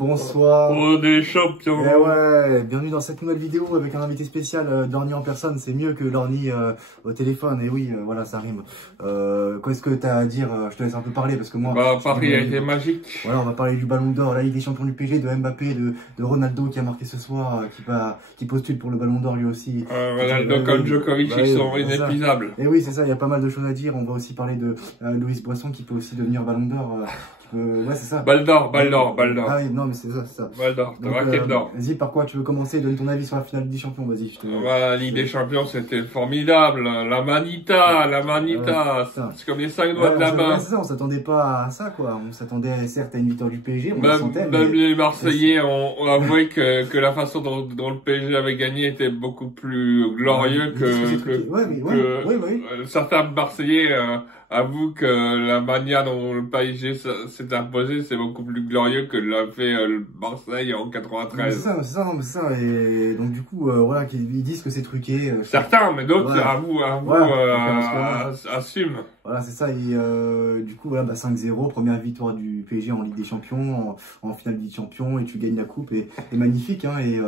Bonsoir. On est des champions. Eh ouais, bienvenue dans cette nouvelle vidéo avec un invité spécial, Lorny en personne. C'est mieux que Lorny au téléphone. Et oui, voilà, ça rime. Qu'est-ce que t'as à dire? Je te laisse un peu parler parce que moi... Paris a été magique. Voilà, on va parler du Ballon d'Or, la Ligue des Champions du PSG, de Mbappé, de Ronaldo qui a marqué ce soir, qui postule pour le Ballon d'Or lui aussi. Ronaldo comme Djokovic, ils sont inépuisables. Et oui, c'est ça, il y a pas mal de choses à dire. On va aussi parler de Louis Boisson qui peut aussi devenir Ballon d'Or. Ouais, c'est ça. Balle d'or. Ah oui, non, mais c'est ça, c'est ça. Balle d'or, raquette d'or. Vas-y, par quoi tu veux commencer? Donne ton avis sur la finale des champions, vas-y. La Ligue des Champions, c'était formidable. La Manita. C'est comme les 5 doigts de la main. C'est ça, on s'attendait pas à ça, quoi. On s'attendait certes à une victoire du PSG, même les Marseillais ont avoué que la façon dont le PSG avait gagné était beaucoup plus glorieux que certains Marseillais avouent que la manière dont le PSG s'est imposé, c'est beaucoup plus glorieux que l'a fait le Marseille en 93. C'est ça. Et donc du coup, voilà, ils disent que c'est truqué. Certains, mais d'autres assument. Voilà, c'est ça. Et du coup, voilà, 5-0, première victoire du PSG en Ligue des Champions, en finale de Ligue des Champions, et tu gagnes la coupe. Et magnifique, hein. Et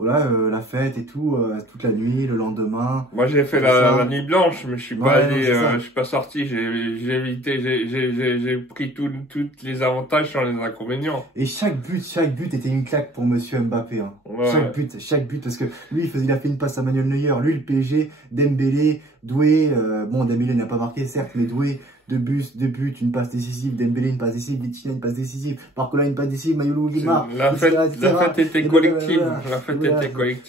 voilà, la fête et tout, toute la nuit, le lendemain. Moi, j'ai fait la nuit blanche, mais je suis pas allé, je suis pas sorti, j'ai évité, j'ai pris tous les avantages sur les inconvénients. Et chaque but était une claque pour monsieur Mbappé, hein. Ouais. Chaque but, parce que lui, il a fait une passe à Manuel Neuer, lui, le PSG, Dembélé, Doué, bon, Dembélé n'a pas marqué, certes, mais Doué, deux buts, une passe décisive, Dembélé, une passe décisive, Vitinha, une passe décisive, Barcola, une passe décisive, Mayolo, Guimard. La fête était collective.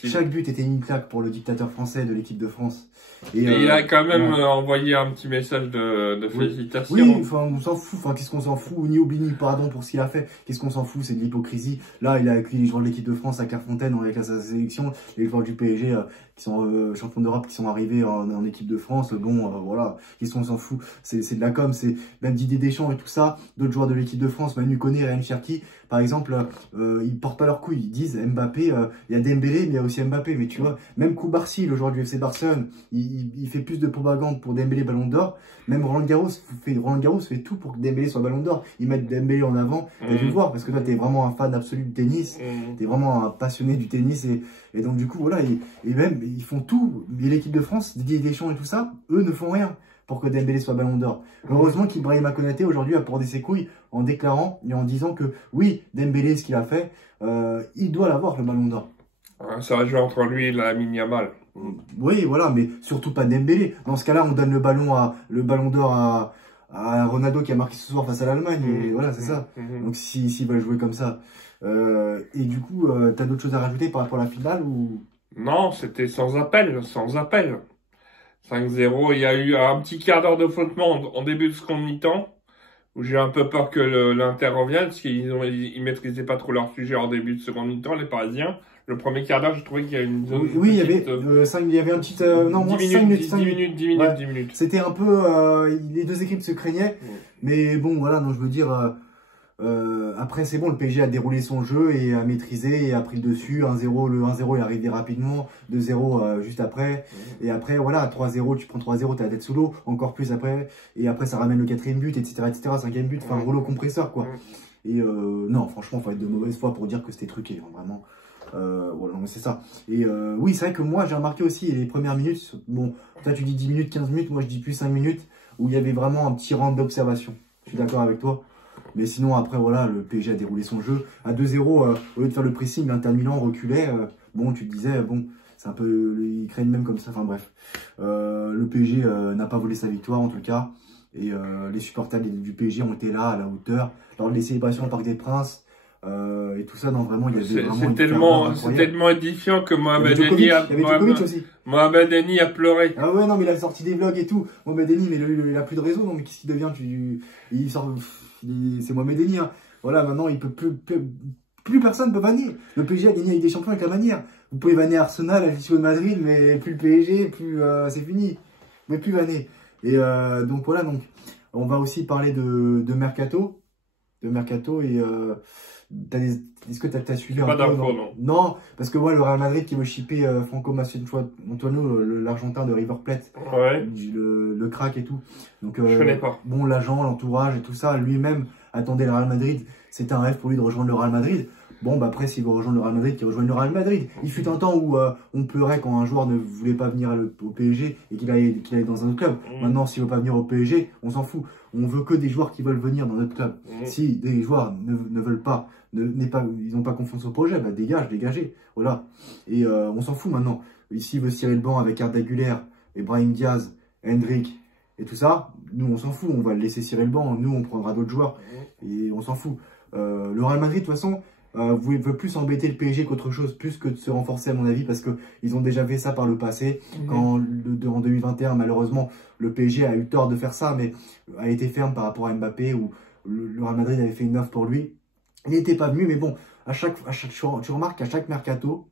Chaque but était une claque pour le dictateur français de l'équipe de France. Et il a quand même envoyé un petit message de félicitations. Oui, enfin, on s'en fout. Enfin, qu'est-ce qu'on s'en fout? Ni Aubigny, pardon pour ce qu'il a fait. Qu'est-ce qu'on s'en fout? C'est de l'hypocrisie. Là, il a avec les joueurs de l'équipe de France à Clairefontaine avec sa sélection, les joueurs du PSG qui sont champions d'Europe, qui sont arrivés en équipe de France. Bon, voilà, qu'est-ce qu'on s'en fout? C'est de la com, c'est même Didier Deschamps et tout ça. D'autres joueurs de l'équipe de France, Manu Koné, Ryan Cherki, par exemple, ils portent pas leurs couilles. Ils disent Mbappé, il y a Dembélé, mais il y a aussi Mbappé. Mais tu vois, même Koubarsi, le joueur du FC Barcelone, il fait plus de propagande pour Dembélé Ballon d'Or. Même Roland Garros fait tout pour que Dembélé soit Ballon d'Or. Ils mettent Dembélé en avant. Et je vais voir, parce que toi, t'es vraiment un fan absolu du tennis. T'es vraiment un passionné du tennis. Et donc, du coup, voilà. Et même, ils font tout. Et l'équipe de France, Didier Deschamps et tout ça, eux ne font rien pour que Dembélé soit Ballon d'Or. Heureusement qu'Ibrahima Konaté, aujourd'hui, a porté ses couilles en déclarant et en disant que, oui, Dembélé, ce qu'il a fait, il doit l'avoir, le Ballon d'Or. Ça va jouer entre lui et Lamine Yamal. Oui, voilà, mais surtout pas Dembélé. Dans ce cas-là, on donne le Ballon d'Or à Ronaldo qui a marqué ce soir face à l'Allemagne. Et voilà, c'est ça. Donc, s'il va jouer comme ça. Et du coup, t'as d'autres choses à rajouter par rapport à la finale ou... Non, c'était sans appel. 5-0, il y a eu un petit quart d'heure de flottement en début de seconde mi-temps, où j'ai un peu peur que l'Inter revienne, parce qu'ils maîtrisaient pas trop leur sujet en début de seconde mi-temps, les Parisiens. Le premier quart d'heure, je trouvais qu'il y avait une zone... Oui, il y avait un petit... non, moins 5 minutes. 10 minutes. C'était un peu... les deux équipes se craignaient, mais bon, voilà, non, je veux dire... après, c'est bon, le PSG a déroulé son jeu et a maîtrisé et a pris le dessus. 1-0, le 1-0 est arrivé rapidement. 2-0 juste après. Et après, voilà, 3-0, tu prends 3-0, t'as la tête sous l'eau. Encore plus après. Et après, ça ramène le 4e but, etc., 5e but. Enfin, rouleau compresseur, quoi. Et non, franchement, faut être de mauvaise foi pour dire que c'était truqué, hein, vraiment. Voilà, mais c'est ça. Et oui, c'est vrai que moi, j'ai remarqué aussi les premières minutes. Bon, toi, tu dis 10 minutes, 15 minutes. Moi, je dis plus 5 minutes où il y avait vraiment un petit round d'observation. Je suis d'accord avec toi. Mais sinon, après, voilà, le PSG a déroulé son jeu. À 2-0, au lieu de faire le pressing, l'Inter Milan reculait. Bon, tu te disais, bon, c'est un peu... Ils craignent même comme ça. Enfin, bref. Le PSG n'a pas volé sa victoire, en tout cas. Et les supporters du PSG ont été là, à la hauteur. Lors des célébrations au Parc des Princes. Et tout ça, non, vraiment, il y avait vraiment... C'est tellement édifiant que Mohamed Eni a pleuré. Ah ouais, non, mais il a sorti des vlogs et tout. Mohamed Eni, mais il a plus de réseau. Non, mais qu'est-ce qu'il devient? Il sort... C'est Mohamed Eni, hein. Voilà, maintenant, il peut plus personne peut vanner. Le PSG a gagné avec des champions avec la manière. Vous pouvez vanner Arsenal, Atlético de Madrid, mais plus le PSG, c'est fini. Mais plus vanner. Et donc voilà, donc on va aussi parler de Mercato. Et est-ce que tu as suivi un peu? Non, parce que moi, le Real Madrid qui veut shipper Franco Antonio, l'Argentin de River Plate, le crack et tout. Donc, je connais pas. Bon, l'agent, l'entourage et tout ça, lui-même attendait le Real Madrid. C'était un rêve pour lui de rejoindre le Real Madrid. Bon, bah après, s'il veut rejoindre le Real Madrid, qu'il rejoigne le Real Madrid. Il fut un temps où on pleurait quand un joueur ne voulait pas venir au PSG et qu'il allait dans un autre club. Maintenant, s'il veut pas venir au PSG, on s'en fout. On veut que des joueurs qui veulent venir dans notre club. Si des joueurs ne veulent pas, ils n'ont pas confiance au projet, bah dégagez. Voilà. Et on s'en fout maintenant. Ici, il veut cirer le banc avec Arda Güler, et Brahim Diaz, Hendrick et tout ça. Nous, on s'en fout. On va le laisser cirer le banc. Nous, on prendra d'autres joueurs. Et on s'en fout. Le Real Madrid, de toute façon, veut plus embêter le PSG qu'autre chose, plus que de se renforcer, à mon avis, parce qu'ils ont déjà fait ça par le passé. En 2021, malheureusement, le PSG a eu tort de faire ça, mais a été ferme par rapport à Mbappé, où le Real Madrid avait fait une offre pour lui. Il n'était pas venu, mais bon, tu remarques qu'à chaque mercato,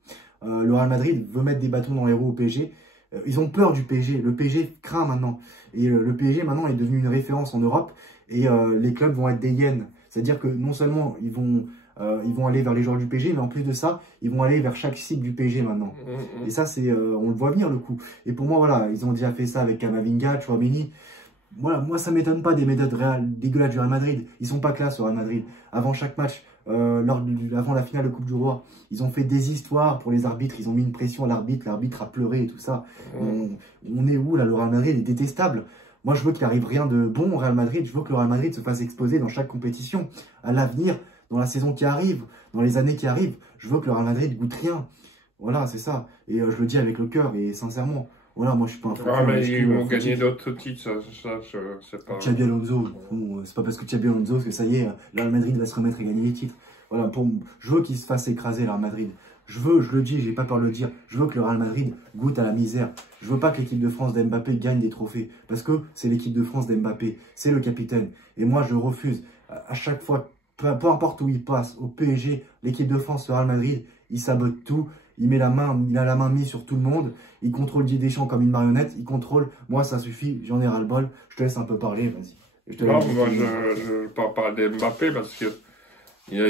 le Real Madrid veut mettre des bâtons dans les roues au PSG. Ils ont peur du PSG. Le PSG craint maintenant. Et le PSG maintenant est devenu une référence en Europe. Et les clubs vont être des hyènes. C'est-à-dire que non seulement ils vont aller vers les joueurs du PSG, mais en plus de ça, ils vont aller vers chaque cible du PSG maintenant. Et ça, on le voit venir le coup. Et pour moi, voilà, ils ont déjà fait ça avec Camavinga, Tchouaméni. Voilà, moi, ça m'étonne pas des méthodes dégueulasses du Real Madrid. Ils sont pas classe au Real Madrid. Avant chaque match, avant la finale de Coupe du Roi, ils ont fait des histoires pour les arbitres. Ils ont mis une pression à l'arbitre. L'arbitre a pleuré et tout ça. On est où là? Le Real Madrid est détestable. Moi, je veux qu'il arrive rien de bon au Real Madrid. Je veux que le Real Madrid se fasse exposer dans chaque compétition. À l'avenir, dans la saison qui arrive, dans les années qui arrivent, je veux que le Real Madrid goûte rien. Voilà, c'est ça. Et je le dis avec le cœur et sincèrement. Voilà, moi, je suis pas un fan. Mais ils vont gagner d'autres titres, ça je sais pas. Xabi Alonso, c'est pas parce que Xabi Alonso que ça y est, le Real Madrid va se remettre et gagner les titres. Voilà, je veux qu'il se fasse écraser, le Real Madrid. Je le dis, j'ai pas peur de le dire, je veux que le Real Madrid goûte à la misère. Je veux pas que l'équipe de France d'Mbappé gagne des trophées. Parce que c'est l'équipe de France d'Mbappé, c'est le capitaine. Et moi, je refuse. À chaque fois, peu importe où il passe, au PSG, l'équipe de France, le Real Madrid, il sabote tout. Il a la main mise sur tout le monde. Il contrôle Didier Deschamps comme une marionnette. Il contrôle. Moi, ça suffit. J'en ai ras-le-bol. Je te laisse un peu parler. Vas-y. Non, moi, je ne parle pas d'Mbappé parce que il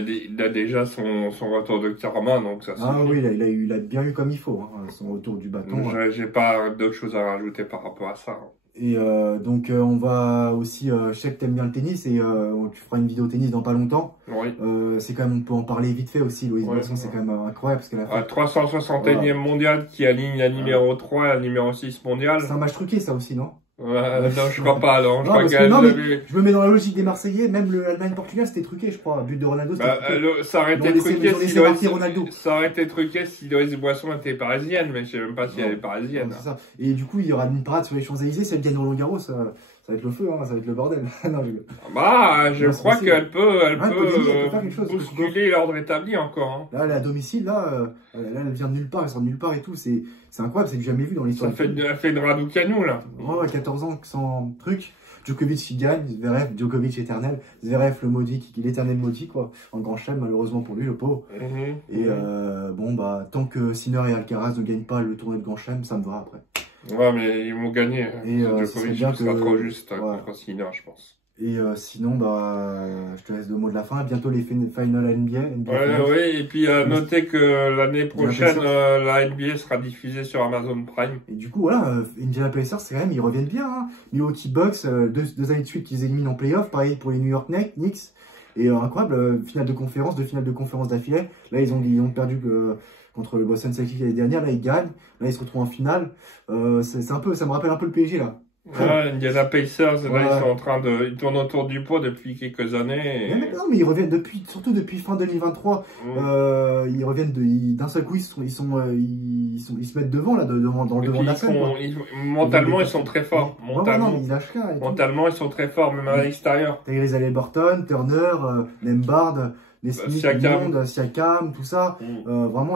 a déjà son retour de karma, donc ça suffit. Ah oui, il a bien eu comme il faut, hein, son retour du bâton. J'ai pas d'autres choses à rajouter par rapport à ça. Et donc, on va aussi, je sais que tu aimes bien le tennis et tu feras une vidéo tennis dans pas longtemps. Oui. C'est quand même, on peut en parler vite fait aussi. Louise Bosson, c'est quand même incroyable. Parce qu'elle a fait... 361e mondial qui aligne la numéro 3 et la numéro 6 mondiale. C'est un match truqué, ça aussi, non? Non, je crois pas, non. Je me mets dans la logique des Marseillais, même l'Allemagne-Portugal, c'était truqué, je crois. But de Ronaldo, c'était ça aurait été truqué ça aurait été truqué si Loïs Boisson était parisienne, mais je sais même pas si elle est parisienne. C'est ça. Et du coup, il y aura une parade sur les Champs-Élysées, si elle gagne Roland Garros, ça va être le feu, hein, ça va être le bordel. Non, je crois qu'elle peut bousculer l'ordre établi encore. Hein. Là, elle est à domicile, là, elle vient de nulle part, elle sort de nulle part et tout. C'est incroyable, c'est jamais vu dans l'histoire. Elle fait de Raducanu, là. Ouais, 14 ans sans truc. Djokovic, il gagne. Zverev, Djokovic éternel. Zverev, le maudit, l'éternel maudit, quoi. En grand chelem, malheureusement pour lui, le pauvre. Et bon, bah, tant que Sinner et Alcaraz ne gagnent pas le tournoi de grand chelem, ça me va après. Ouais, mais ils vont gagner. Et Djokovic sera trop juste contre Sinner, je pense. Et sinon, bah, je te laisse 2 mots de la fin. Bientôt les finales NBA. Oui, et puis notez que l'année prochaine, la NBA sera diffusée sur Amazon Prime. Et du coup, voilà, Indiana Pacers, c'est quand même, ils reviennent bien. Hein. Milwaukee Bucks, deux années de suite qu'ils éliminent en playoff. Pareil pour les New York Knicks. Et incroyable, finale de conférence d'affilée. Là, ils ont perdu contre le Boston Celtics l'année dernière. Là, ils gagnent. Là, ils se retrouvent en finale. C'est un peu, ça me rappelle un peu le PSG, là. Ouais, Indiana Pacers, là, ils sont en train ils tournent autour du pot depuis quelques années. Non, mais ils reviennent surtout depuis fin 2023. Ils reviennent d'un seul coup, ils se mettent devant, là, dans le devant de la scène. Mentalement, ils sont très forts. Mentalement, ils sont très forts, même à l'extérieur. Tyrese Haliburton, Turner, Nembhard, Siakam, tout ça. Vraiment,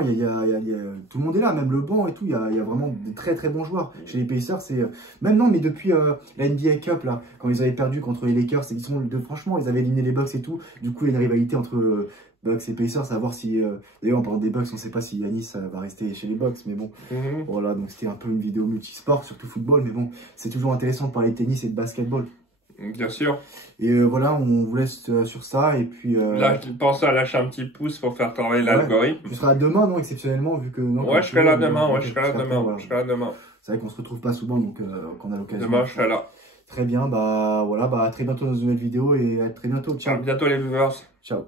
tout le monde est là, même le banc et tout. Il y a vraiment de très très bons joueurs. Chez les Pacers, c'est même non, mais depuis la NBA Cup, là, quand ils avaient perdu contre les Lakers, franchement, ils avaient éliminé les Bucks et tout. Du coup, il y a une rivalité entre Bucks et Pacers, à voir si. D'ailleurs, en parlant des Bucks, on ne sait pas si Giannis va rester chez les Bucks, mais bon. Voilà, donc c'était un peu une vidéo multisport, surtout football, mais bon, c'est toujours intéressant de parler de tennis et de basketball. Bien sûr. Et voilà, on vous laisse sur ça. Et puis. Là, pensez à lâcher un petit pouce pour faire travailler l'algorithme. Tu seras demain, non, exceptionnellement, vu que. Non, ouais, je serai là demain. Je serai là demain. C'est vrai qu'on se retrouve pas souvent, donc qu'on a l'occasion. Demain, je serai là. Très bien, bah voilà, bah à très bientôt dans une nouvelle vidéo et à très bientôt. Ciao. À bientôt les viewers. Ciao.